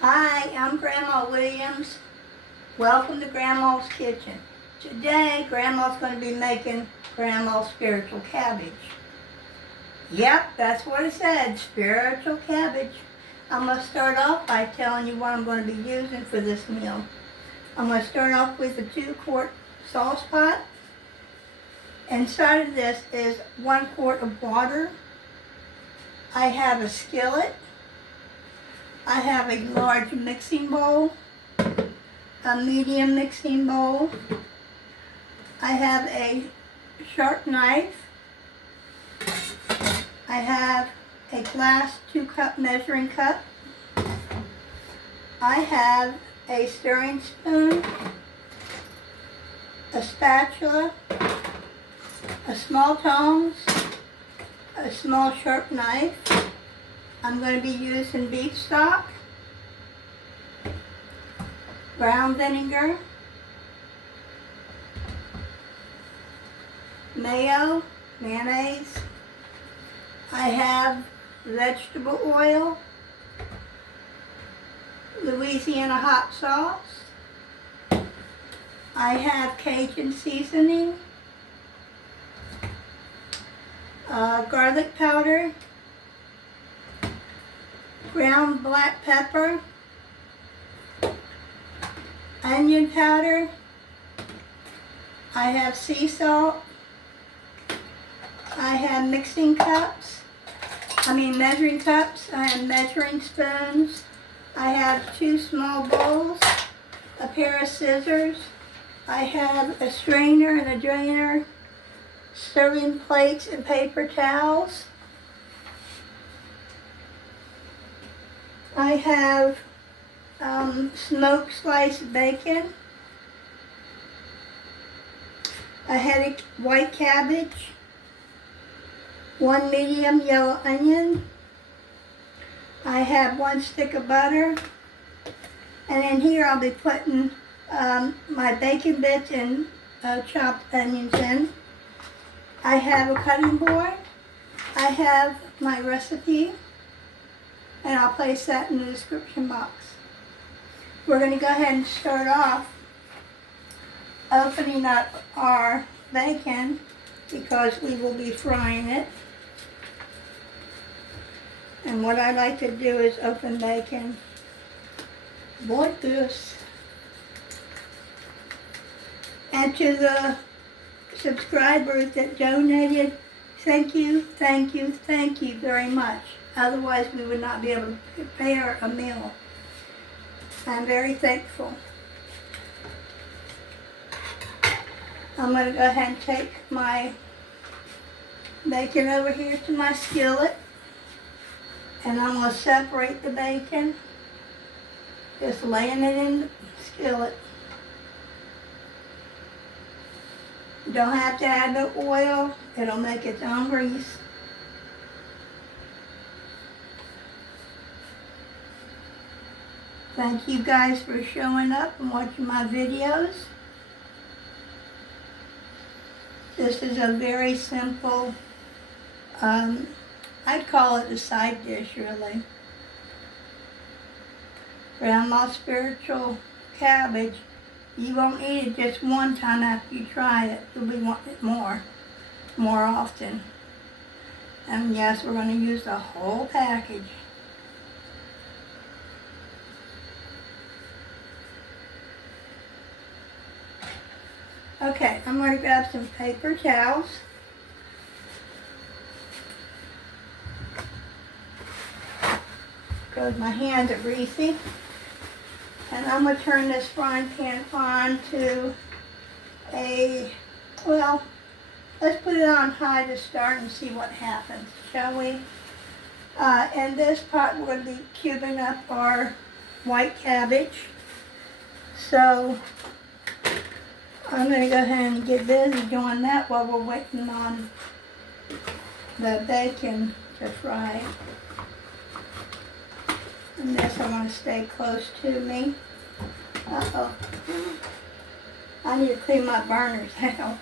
Hi, I'm Grandma Williams. Welcome to Grandma's Kitchen. Today, Grandma's going to be making Grandma's spiritual cabbage. Yep, that's what it said, spiritual cabbage. I'm going to start off by telling you what I'm going to be using for this meal. I'm going to start off with a 2-quart sauce pot. Inside of this is 1 quart of water. I have a skillet. I have a large mixing bowl, a medium mixing bowl. I have a sharp knife. I have a glass 2-cup measuring cup. I have a stirring spoon, a spatula, a small tongs, a small sharp knife. I'm going to be using beef stock, brown vinegar, mayo, mayonnaise. I have vegetable oil, Louisiana hot sauce. I have Cajun seasoning, garlic powder, ground black pepper, onion powder. I have sea salt. I have measuring cups. I have measuring spoons. I have 2 small bowls, a pair of scissors. I have a strainer and a drainer, serving plates and paper towels. I have smoked sliced bacon. I had a white cabbage, 1 medium yellow onion. I have 1 stick of butter. And in here I'll be putting my bacon bits and chopped onions in. I have a cutting board. I have my recipe, and I'll place that in the description box. We're going to go ahead and start off opening up our bacon because we will be frying it. And what I like to do is open bacon like this. And to the subscribers that donated, thank you very much. Otherwise, we would not be able to prepare a meal. I'm very thankful. I'm going to go ahead and take my bacon over here to my skillet. And I'm going to separate the bacon, just laying it in the skillet. You don't have to add no oil. It'll make its own grease. Thank you guys for showing up and watching my videos. This is a very simple, I'd call it a side dish really. Grandma's spiritual cabbage. You won't eat it just one time after you try it. You'll be wanting it more often. And yes, we're going to use the whole package. Okay, I'm going to grab some paper towels. Because my hands are greasy. And I'm going to turn this frying pan on to well, let's put it on high to start and see what happens, shall we? In this pot, we're going to be cubing up our white cabbage. So, I'm going to go ahead and get busy doing that while we're waiting on the bacon to fry. And this I want to stay close to me. Uh-oh. I need to clean my burners out.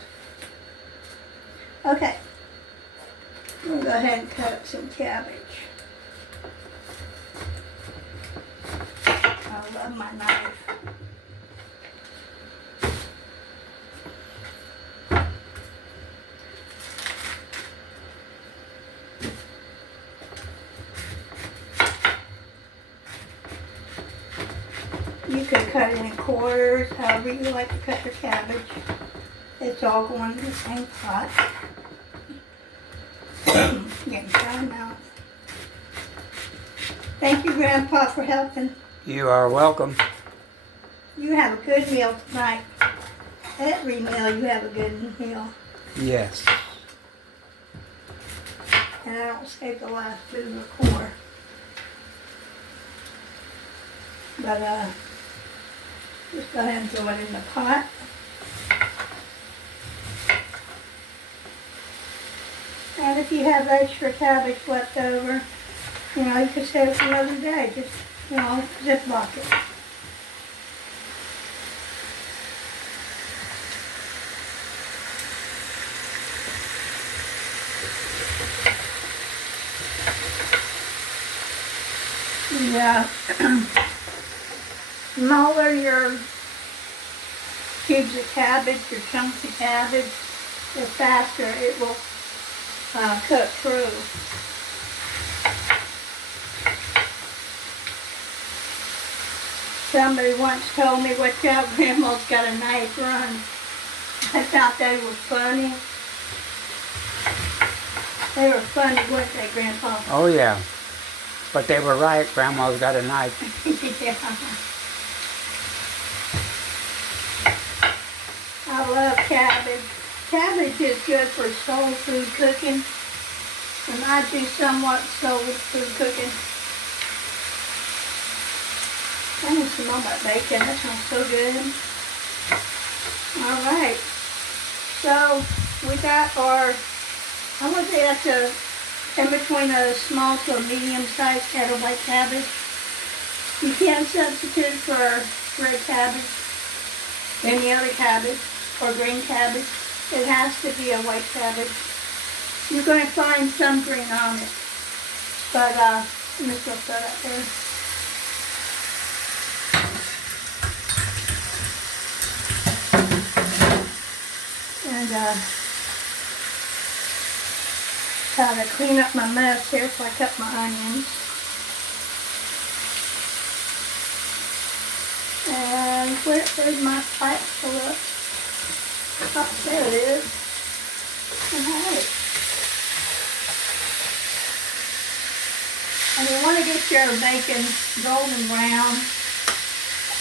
Okay. I'm going to go ahead and cut up some cabbage. love my knife. You can cut it in quarters, however you like to cut your cabbage. It's all going in the same pot. Getting dry now. Thank you, Grandpa, for helping. You are welcome. You have a good meal tonight. Every meal you have a good meal. Yes. And I don't save the last food or core. But just go ahead and throw it in the pot. And if you have extra cabbage left over, you know, you can save it for another day. Just, you know, Ziploc it. Yeah. Smaller your cubes of cabbage, your chunks of cabbage, the faster it will cook through. Somebody once told me, watch out, Grandma's got a nice run. I thought they were funny. They were funny, weren't they, Grandpa? Oh, yeah. But they were right. Grandma's got a knife. Yeah. I love cabbage. Cabbage is good for soul food cooking. And I do somewhat soul food cooking. I can smell that bacon. That smells so good. Alright. So we got our, I would say that's in between a small to a medium-sized head of white cabbage. You can substitute for red cabbage, any other cabbage, or green cabbage. It has to be a white cabbage. You're going to find some green on it, but I'm just going to throw that there. And try to clean up my mess here so I cut my onions. And where's my spatula? Oh, there it is. Alright. And you want to get your bacon golden brown.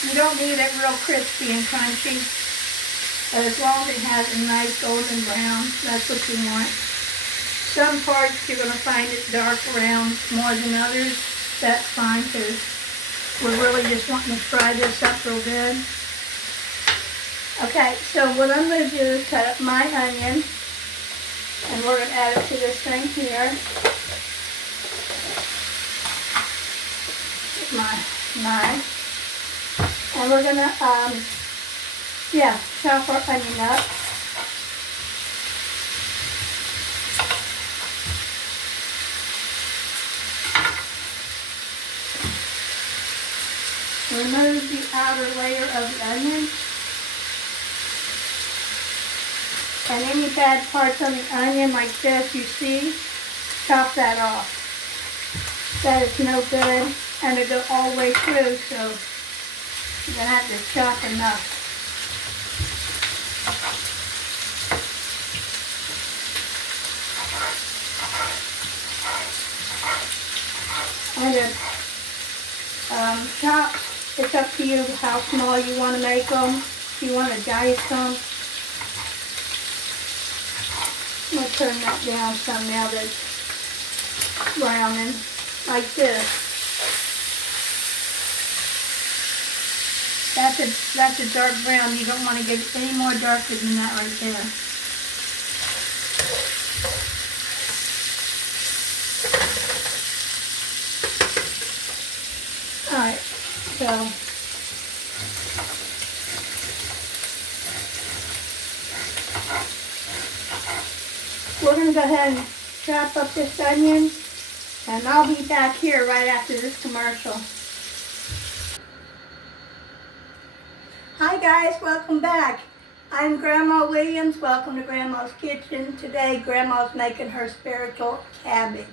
You don't need it real crispy and crunchy. But as long as it has a nice golden brown, that's what you want. Some parts you're going to find it dark brown more than others. That's fine too. We're really just wanting to fry this up real good. Okay, so what I'm going to do is cut up my onion. And we're going to add it to this thing here. With my knife. And we're going to, chop our onion up. Remove the outer layer of the onion. And any bad parts on the onion like this you see, chop that off. That is no good, and it goes all the way through, so you're going to have to chop enough. And then chop, it's up to you how small you want to make them. If you want to dice them. I'm going to turn that down some now that it's browning, like this. That's a dark brown. You don't want to get it any more darker than that right there. Alright, so we're going to go ahead and chop up this onion, and I'll be back here right after this commercial. Hi guys, welcome back. I'm Grandma Williams. Welcome to Grandma's Kitchen. Today Grandma's making her spiritual cabbage.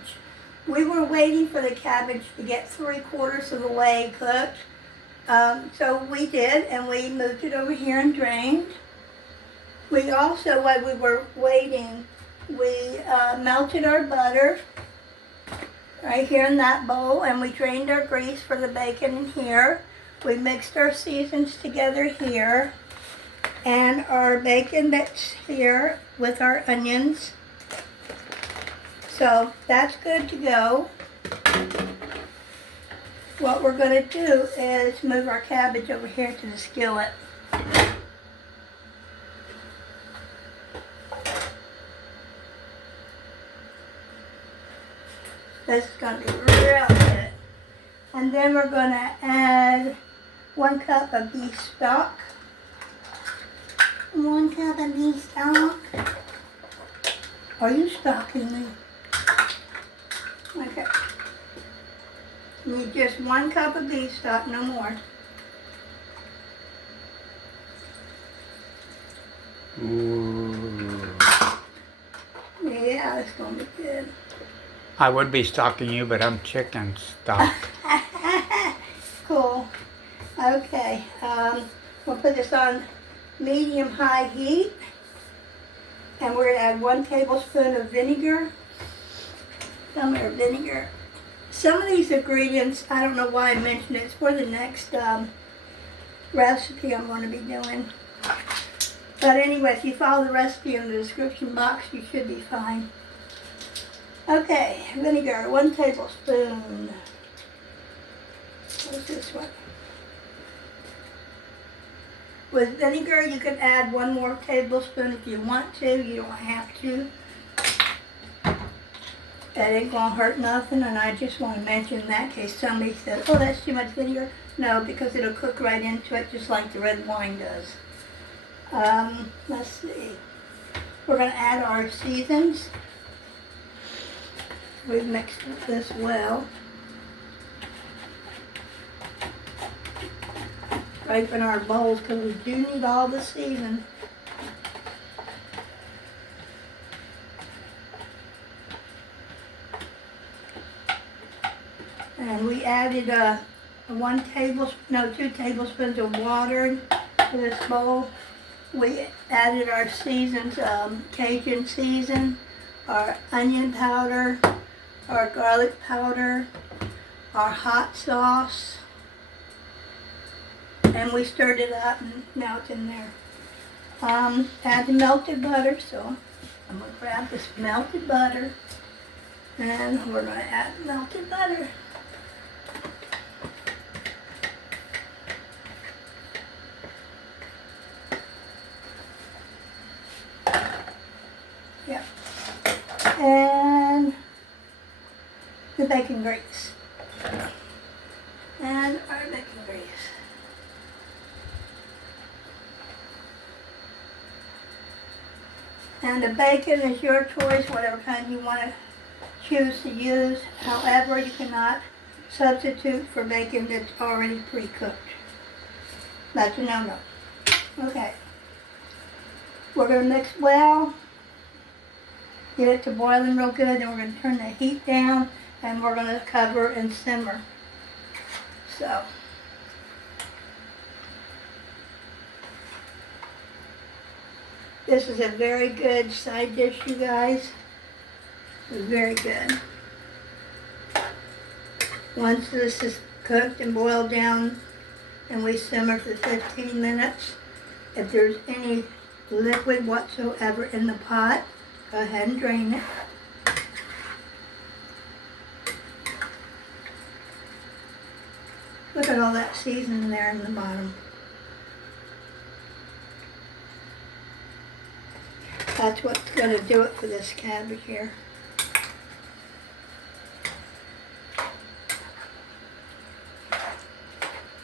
We were waiting for the cabbage to get 3/4 of the way cooked. So we did, and we moved it over here and drained. We also, while we were waiting, we melted our butter right here in that bowl, and we drained our grease for the bacon in here. We mixed our seasons together here, and our bacon that's here with our onions. So that's good to go. What we're going to do is move our cabbage over here to the skillet. This is going to be real good. And then we're going to add 1 cup of beef stock. 1 cup of beef stock. Are you stalking me? Okay. Need just 1 cup of beef stock, no more. Ooh. Yeah, it's going to be good. I would be stalking you, but I'm chicken stock. Cool. Okay. We'll put this on medium-high heat. And we're going to add 1 tablespoon of vinegar. Some of vinegar. Some of these ingredients, I don't know why I mentioned it. It's for the next recipe I'm going to be doing. But anyway, if you follow the recipe in the description box, you should be fine. Okay, vinegar, 1 tablespoon. What's this one? With vinegar, you can add 1 more tablespoon if you want to. You don't have to. That ain't gonna hurt nothing, and I just want to mention in that case somebody says, oh, that's too much vinegar. No, because it'll cook right into it just like the red wine does. Let's see. We're gonna add our seasons. We've mixed this well. Right in our bowls, because we do need all the season. And we added 2 tablespoons of water to this bowl. We added our seasons, Cajun season, our onion powder, our garlic powder, our hot sauce, and we stirred it up, and now it's in there. Add the melted butter, so I'm going to grab this melted butter, and we're going to add melted butter. Yep. And the bacon grease. And our bacon grease. And the bacon is your choice, whatever kind you want to choose to use. However, you cannot substitute for bacon that's already pre-cooked. That's a no-no. Okay. We're going to mix well. Get it to boiling real good, then we're going to turn the heat down, and we're going to cover and simmer. So, this is a very good side dish, you guys. It's very good. Once this is cooked and boiled down, and we simmer for 15 minutes, if there's any liquid whatsoever in the pot, go ahead and drain it. Look at all that seasoning there in the bottom. That's what's going to do it for this cabbage here.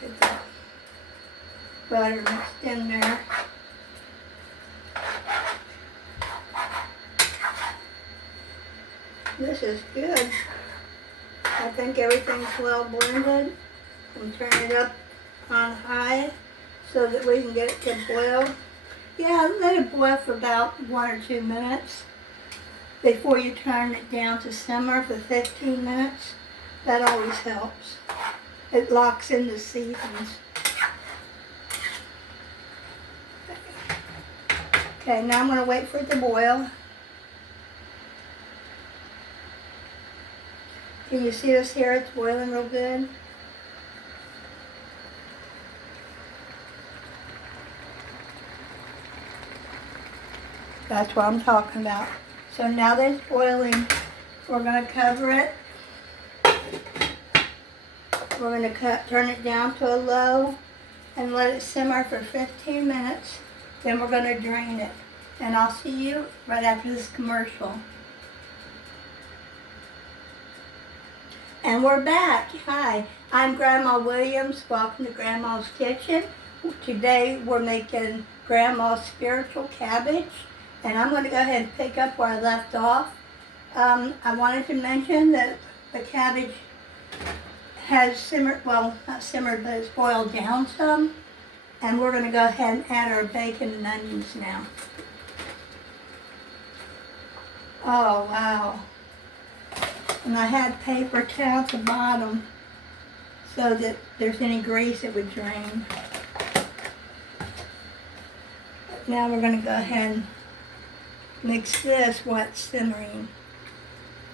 Get the butter mixed in there. This is good. I think everything's well blended. I'm turning it up on high so that we can get it to boil. Yeah, let it boil for about 1 or 2 minutes before you turn it down to simmer for 15 minutes. That always helps. It locks in the seasons. Okay, now I'm going to wait for it to boil. Can you see this here? It's boiling real good. That's what I'm talking about. So now that it's boiling, we're going to cover it. We're going to turn it down to a low and let it simmer for 15 minutes. Then we're going to drain it. And I'll see you right after this commercial. And we're back. Hi, I'm Grandma Williams. Welcome to Grandma's Kitchen. Today we're making Grandma's spiritual cabbage. And I'm going to go ahead and pick up where I left off. I wanted to mention that the cabbage has simmered, well, not simmered, but it's boiled down some. And we're going to go ahead and add our bacon and onions now. Oh, wow. And I had paper towel at the bottom so that if there's any grease it would drain. Now we're going to go ahead and mix this while it's simmering.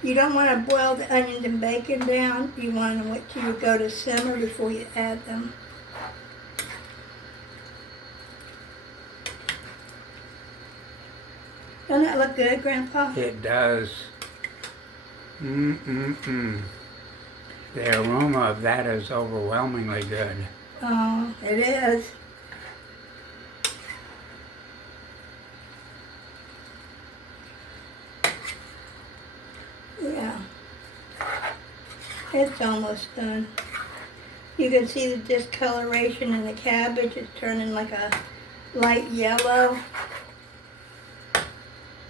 You don't want to boil the onions and bacon down. You want to wait till you go to simmer before you add them. Doesn't that look good, Grandpa? It does. The aroma of that is overwhelmingly good. Oh, it is. Yeah. It's almost done. You can see the discoloration in the cabbage. It's turning like a light yellow.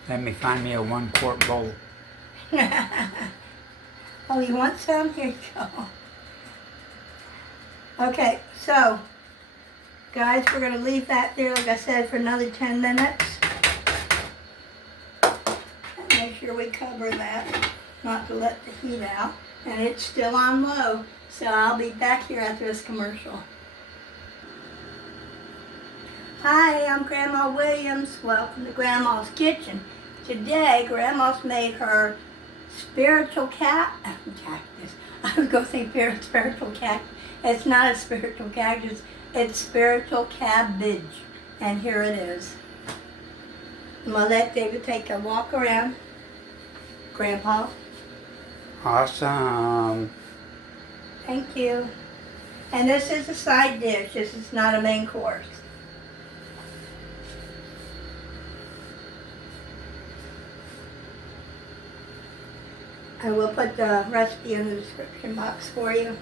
Let me find me a 1 quart bowl. Oh, you want some? Here you go. Okay, so, guys, we're going to leave that there, like I said, for another 10 minutes. And make sure we cover that, not to let the heat out. And it's still on low, so I'll be back here after this commercial. Hi, I'm Grandma Williams. Welcome to Grandma's Kitchen. Today, Grandma's made her spiritual cactus. I was going to say spiritual cactus. It's not a spiritual cactus. It's spiritual cabbage. And here it is. I'm going to let David take a walk around. Grandpa. Awesome. Thank you. And this is a side dish. This is not a main course. I will put the recipe in the description box for you.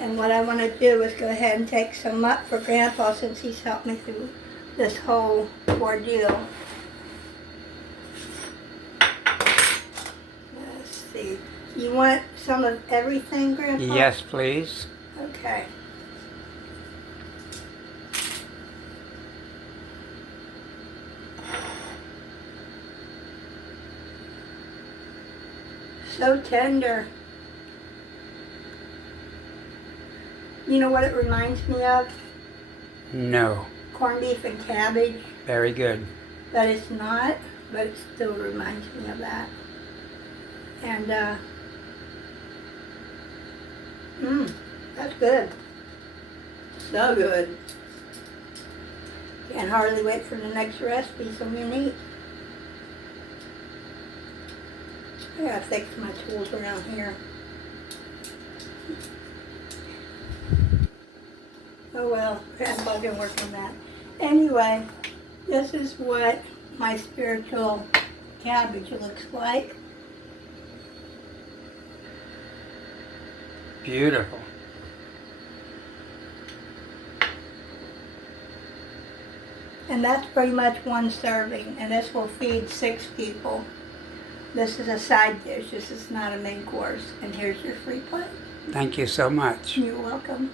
And what I want to do is go ahead and take some up for Grandpa since he's helped me through this whole ordeal. Let's see. You want some of everything, Grandpa? Yes, please. Okay. So tender. You know what it reminds me of? No. Corned beef and cabbage. Very good. But it's not, but it still reminds me of that. And, that's good. So good. Can't hardly wait for the next recipe, so we need. I gotta fix my tools around here. Oh well, Grandpa didn't work on that. Anyway, this is what my spiritual cabbage looks like. Beautiful. And that's pretty much one serving, and this will feed 6 people. This is a side dish. This is not a main course. And here's your free plate. Thank you so much. You're welcome.